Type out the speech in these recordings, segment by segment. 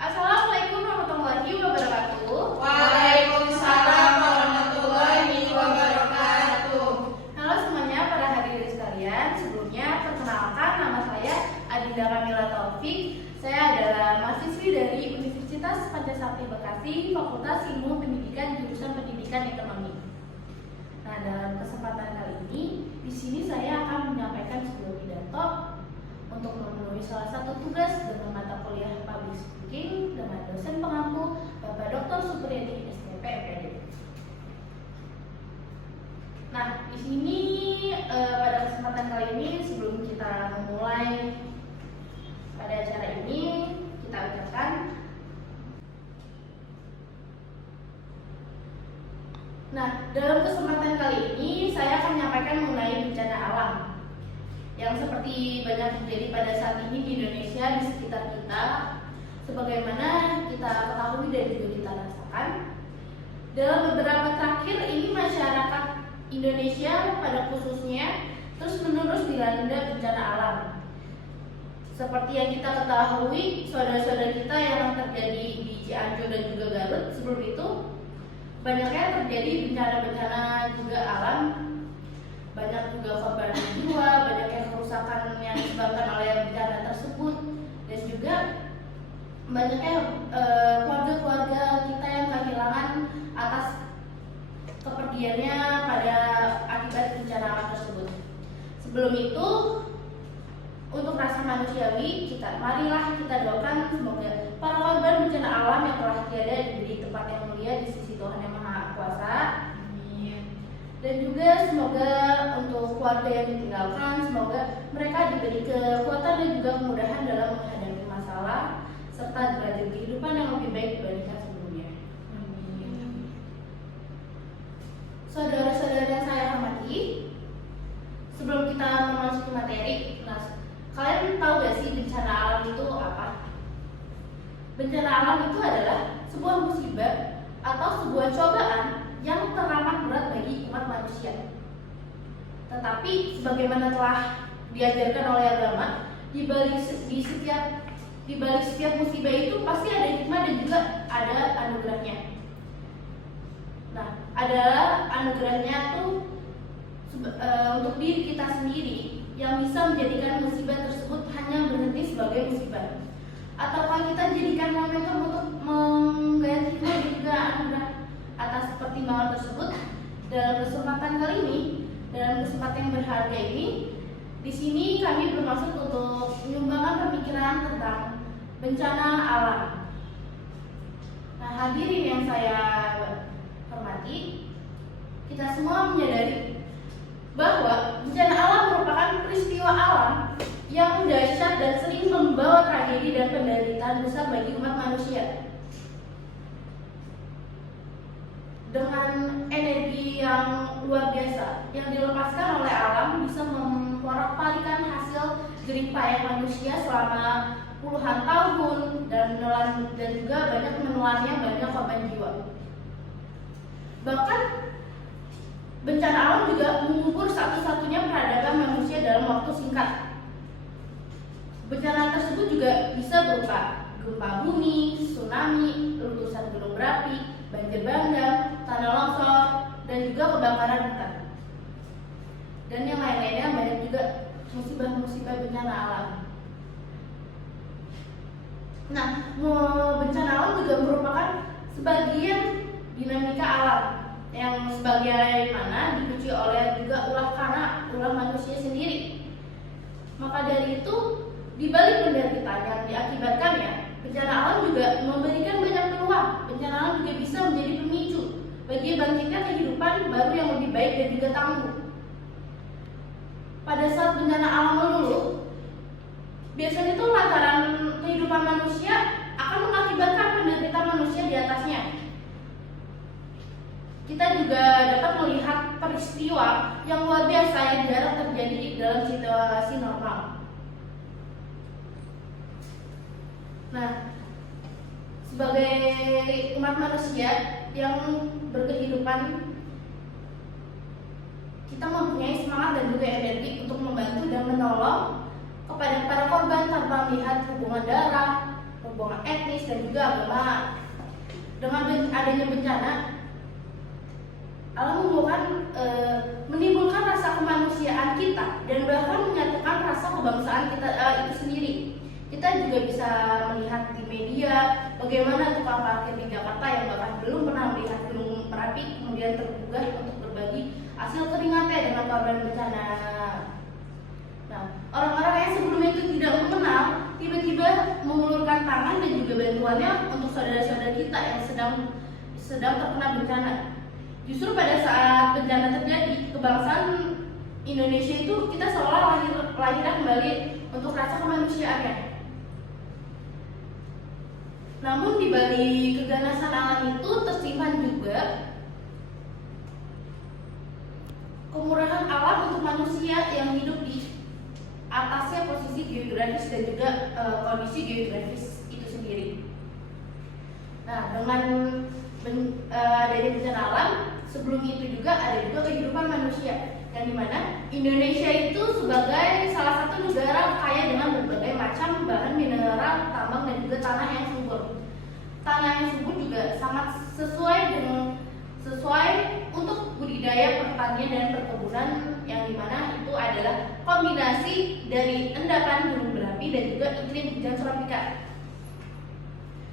Assalamualaikum warahmatullahi wabarakatuh. Waalaikumsalam warahmatullahi wabarakatuh. Halo semuanya para hadirin sekalian. Sebelumnya perkenalkan, nama saya Adinda Kamila Taufik. Saya adalah mahasiswi dari Universitas Pancasakti Bekasi, Fakultas Ilmu Pendidikan jurusan Pendidikan Ekonomi. Nah, dalam kesempatan kali ini, di sini saya akan menyampaikan sebuah pidato untuk memenuhi salah satu tugas dengan mata kuliah Public Speaking dengan dosen pengampu Bapak Dr. Supriyadi SPP MPD. Nah, di sini pada kesempatan kali ini sebelum kita memulai pada acara ini, kita ucapkan dalam kesempatan kali ini saya akan menyampaikan mengenai bencana alam yang seperti banyak terjadi pada saat ini di Indonesia, di sekitar kita, sebagaimana kita ketahui dan juga kita rasakan. Dalam beberapa terakhir ini masyarakat Indonesia pada khususnya terus-menerus dilanda bencana alam. Seperti yang kita ketahui, saudara-saudara kita yang terjadi di Cianjur dan juga Garut sebelum itu, banyaknya terjadi bencana-bencana juga alam, banyak juga korban jiwa, banyaknya kerusakan yang disebabkan oleh bencana tersebut, dan juga banyaknya keluarga-keluarga kita yang kehilangan atas kepergiannya pada akibat bencana alam tersebut. Sebelum itu, untuk rasa manusiawi, marilah kita doakan semoga para korban bencana alam yang telah tiada di tempat yang mulia di sisi Tuhan Yang Maha Kuasa. Dan juga semoga untuk keluarga yang ditinggalkan, semoga mereka diberi kekuatan dan juga kemudahan dalam menghadapi masalah serta derajat kehidupan yang lebih baik dibandingkan sebelumnya. Saudara-saudara yang saya hormati, sebelum kita memasuki materi, kalian tahu gak sih bencana alam itu apa? Bencana alam itu adalah sebuah musibah atau sebuah cobaan yang teramat berat bagi umat manusia. Tetapi sebagaimana telah diajarkan oleh agama, di balik setiap musibah itu pasti ada hikmah dan juga ada anugerahnya. Nah, adalah anugerahnya tuh untuk diri kita sendiri yang bisa menjadikan musibah tersebut hanya berhenti sebagai musibah. Ataukah kita jadikan momentum untuk menggait hikmah dan juga anugerah atas pertimbangan tersebut. Dalam kesempatan kali ini, dalam kesempatan yang berharga ini, di sini kami bermaksud untuk menyumbangkan pemikiran tentang bencana alam. Nah, hadirin yang saya hormati, kita semua menyadari bahwa bencana alam merupakan peristiwa alam yang dahsyat dan sering membawa tragedi dan penderitaan besar bagi umat manusia. Dengan energi yang luar biasa yang dilepaskan oleh alam bisa memporak-palikan hasil jerih payah manusia selama puluhan tahun dan juga banyak menelannya banyak korban jiwa. Bahkan bencana alam juga mengubur satu-satunya peradaban manusia dalam waktu singkat. Bencana tersebut juga bisa berupa gempa bumi, tsunami, letusan gunung berapi, banjir bandang, tanah longsor, dan juga kebakaran hutan. Dan yang lain-lainnya banyak juga musibah-musibah bencana alam. Nah, bencana alam juga merupakan sebagian dinamika alam yang sebagaimana dipicu oleh juga ulah manusia sendiri. Maka dari itu, di balik penderitaan yang diakibatkannya, bencana alam juga memberikan banyak peluang. Bencana alam juga bisa menjadi pemicu bagi bangkitnya kehidupan baru yang lebih baik dan juga tangguh. Pada saat bencana alam meluluh, biasanya itu lantaran kehidupan manusia akan mengakibatkan penderitaan manusia di atasnya. Kita juga dapat melihat peristiwa yang luar biasa yang jarang terjadi dalam situasi normal. Nah, sebagai umat manusia yang berkehidupan, kita mempunyai semangat dan juga energi untuk membantu dan menolong kepada para korban tanpa melihat hubungan darah, hubungan etnis dan juga agama. Dengan adanya bencana, alam menimbulkan rasa kemanusiaan kita dan bahkan menyatukan rasa kebangsaan kita itu sendiri. Kita juga bisa melihat di media bagaimana tukang parkir di Jakarta yang bahkan belum pernah melihat Gunung Merapi kemudian tergugah untuk berbagi hasil keringatnya dengan korban bencana. Nah, orang-orang yang sebelumnya itu tidak mengenal tiba-tiba mengulurkan tangan dan juga bantuannya untuk saudara-saudara kita yang sedang terkena bencana. Justru pada saat bencana terjadi, kebangsaan Indonesia itu kita seolah lahir kembali untuk rasa kemanusiaannya. Namun di balik keganasan alam itu tersimpan juga kemurahan alam untuk manusia yang hidup di atasnya posisi geografis dan juga kondisi geografis itu sendiri. Nah, dengan adanya bencana alam, sebelum itu juga ada juga kehidupan manusia, yang dimana Indonesia itu sebagai salah satu negara kaya dengan berbagai macam bahan mineral, tambang dan juga tanah yang subur. Tanah yang subur juga sangat sesuai untuk budidaya pertanian dan perkebunan, yang dimana itu adalah kombinasi dari endapan gunung berapi dan juga iklim hujan tropika.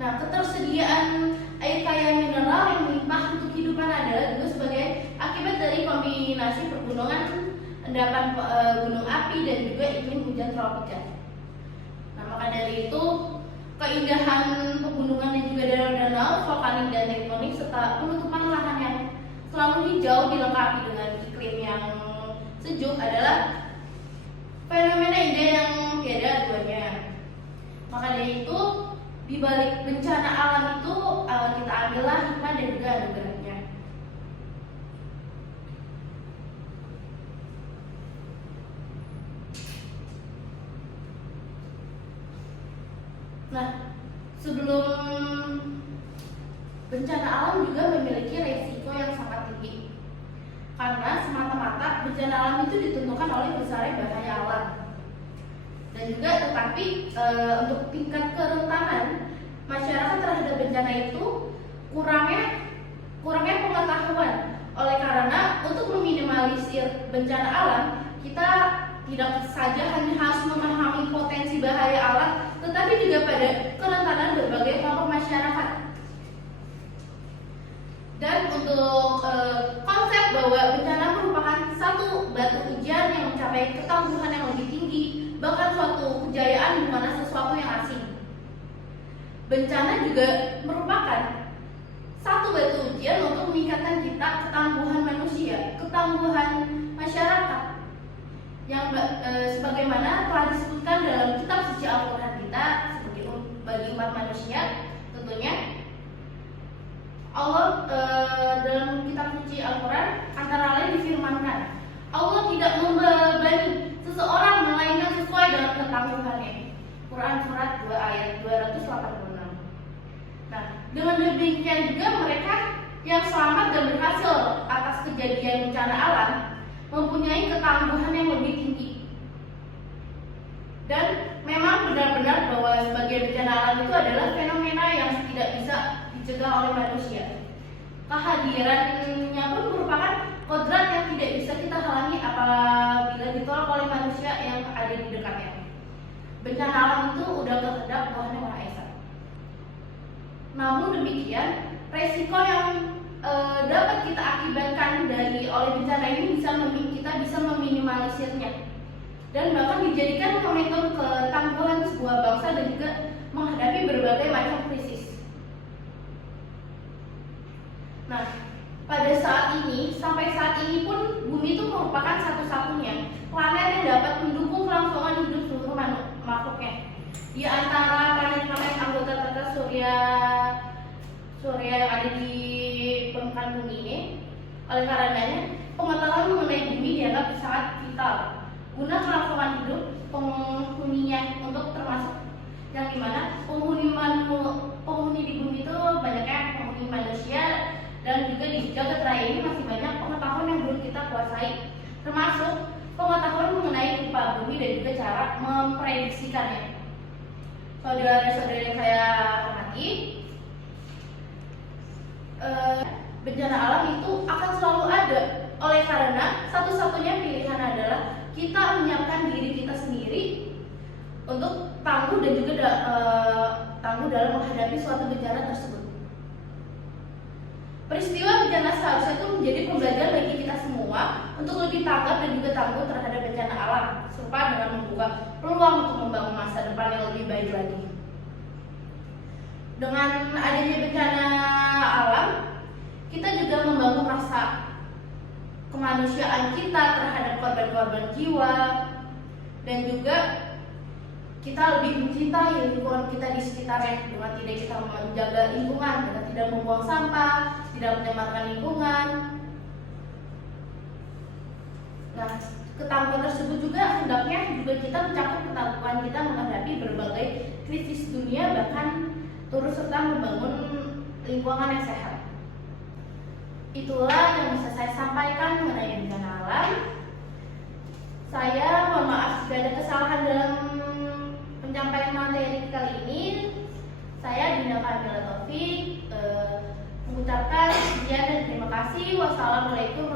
Nah, ketersediaan air kaya mineral yang melimpah untuk kehidupan adalah juga sebagai akibat dari kombinasi pergunungan, endapan gunung api dan juga iklim hujan tropika. Nah, maka dari itu keindahan pegunungan dan juga danau-danau, vulkanik dan tektonik serta penutupan lahan yang selalu hijau dilengkapi dengan iklim yang sejuk adalah fenomena indah yang tiada duanya. Maka dari itu di balik bencana alam itu kita ambillah hikmah dan juga anugerahnya. Nah, sebelum bencana alam juga memiliki resiko yang sangat tinggi, karena semata-mata bencana alam itu ditentukan oleh besarnya bahaya alam. Dan juga tetapi untuk tingkat kerentanan masyarakat terhadap bencana itu kurangnya pengetahuan. Oleh karena untuk meminimalisir bencana alam, kita tidak saja hanya harus memahami potensi bahaya alam, tetapi juga pada kerentanan berbagai kelompok masyarakat. Dan untuk konsep bahwa bencana merupakan satu batu ujian yang mencapai ketangguhan yang lebih tinggi, bahkan suatu kejayaan di mana sesuatu yang asing. Bencana juga merupakan satu batu ujian untuk meningkatkan kita ketangguhan manusia, ketangguhan masyarakat, yang sebagaimana telah disebutkan dalam kitab suci Al-Quran kita sebagai bagi umat manusia. Tentunya Allah dalam kitab suci Al-Quran antara lain difirmankan, Allah tidak membebani seseorang melainkan sesuai dengan ketangguhannya. Quran surat 2 ayat 286. Nah, dengan demikian juga mereka yang selamat dan berhasil atas kejadian bencana alam mempunyai ketangguhan yang lebih tinggi. Dan memang benar-benar bahwa sebagai bencana alam itu adalah fenomena yang tidak bisa dicegah oleh manusia. Kehadirannya pun merupakan kodrat yang tidak bisa kita halangi apabila ditolak oleh manusia yang ada di dekatnya. Bencana alam itu udah kehendak Tuhan Yang Maha Esa. Namun demikian, resiko yang dapat kita akibatkan oleh bencana ini kita bisa meminimalisirnya dan bahkan dijadikan momentum ketangguhan sebuah bangsa dan juga menghadapi berbagai macam krisis. Nah, pada sampai saat ini pun bumi itu merupakan satu-satunya planet yang dapat mendukung kelangsungan hidup seluruh makhluknya. Di antara planet-planet anggota tata surya yang ada di permukaan bumi ini, oleh karenanya pengetahuan mengenai bumi dianggap sangat vital guna kelangsungan hidup penghuninya, untuk termasuk yang dimana penghuni di bumi itu banyaknya penghuni manusia, dan juga di jagat raya ini masih banyak pengetahuan yang belum kita kuasai, termasuk pengetahuan mengenai rupa bumi dan juga cara memprediksikannya. saudara-saudara yang saya hormati, bencana alam itu akan selalu ada. Oleh karena satu-satunya pilihan adalah kita menyiapkan diri kita sendiri untuk tangguh dan juga tangguh dalam menghadapi suatu bencana tersebut. Peristiwa bencana seharusnya itu menjadi pembelajaran bagi kita semua untuk lebih tanggap dan juga tangguh terhadap bencana alam, serta dengan membuka peluang untuk membangun masa depan yang lebih baik lagi. Dengan adanya bencana alam, kita juga membangun rasa kemanusiaan kita terhadap korban-korban jiwa, dan juga kita lebih mencintai lingkungan kita di sekitarnya dengan tidak kita menjaga lingkungan, dengan tidak membuang sampah, tidak mencemarkan lingkungan. Nah, ketangguhan tersebut juga hendaknya juga kita mencakup ketangguhan kita menghadapi berbagai krisis dunia, bahkan turut serta membangun lingkungan yang sehat. Itulah yang bisa saya sampaikan mengenai bencana alam. Saya mohon maaf jika ada kesalahan dalam penyampaian materi kali ini. Saya Dinda Kamila Taufik mengucapkan sekian dan terima kasih. Wassalamualaikum